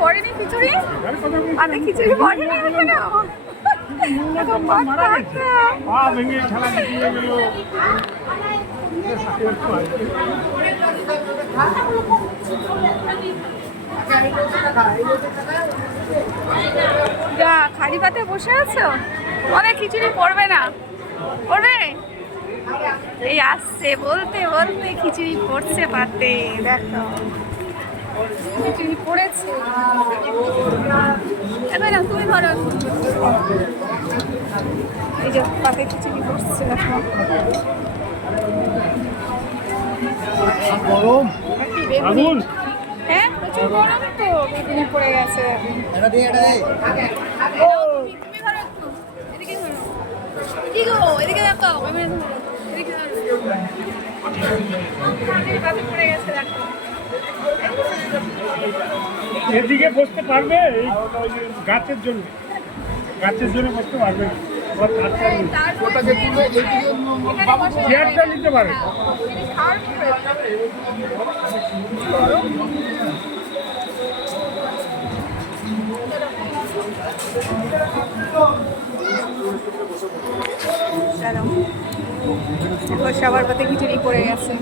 পড়েনি খিচুড়ি, পাতে খিচুড়ি পড়েনি এখনো। যা খালি পাতে বসে আছো, অনেক খিচুড়ি পড়বে না, পড়বে এই আসছে বলতে বলতে খিচুড়ি পড়ছে পাতে। দেখো খিচুড়ি পড়েছে, এবার না তুমি ধরো, এই যে পাতে খিচুড়ি পড়ছে। দেখো গরম আগুন, হ্যাঁ প্রচুর গরম তো, বেগুনি পড়ে গেছে। তুমি ধরো একটু, এদিকে ধরো, কি গো এদিকে দেখো, এদিকে ধরো, পাতে পড়ে গেছে। দেখো এদিকে বসতে পারবে? এই গাছের জন্য, গাছের জন্য বসতে পারবে না। চেয়ারটা নিতে পারে। সবার পাতে খিচুড়ি পড়ে গেছে।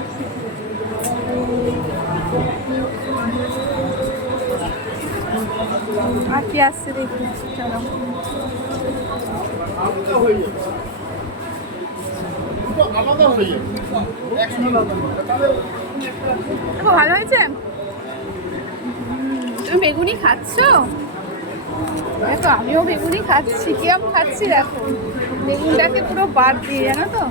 আর কি আসছে দেখি, চলো। খুব ভালো হয়েছে। তুমি বেগুনি খাচ্ছ? দেখো আমিও বেগুনি খাচ্ছি, কিরম খাচ্ছি দেখো, বেগুনটাকে পুরো বাদ দিয়ে, জানো তো।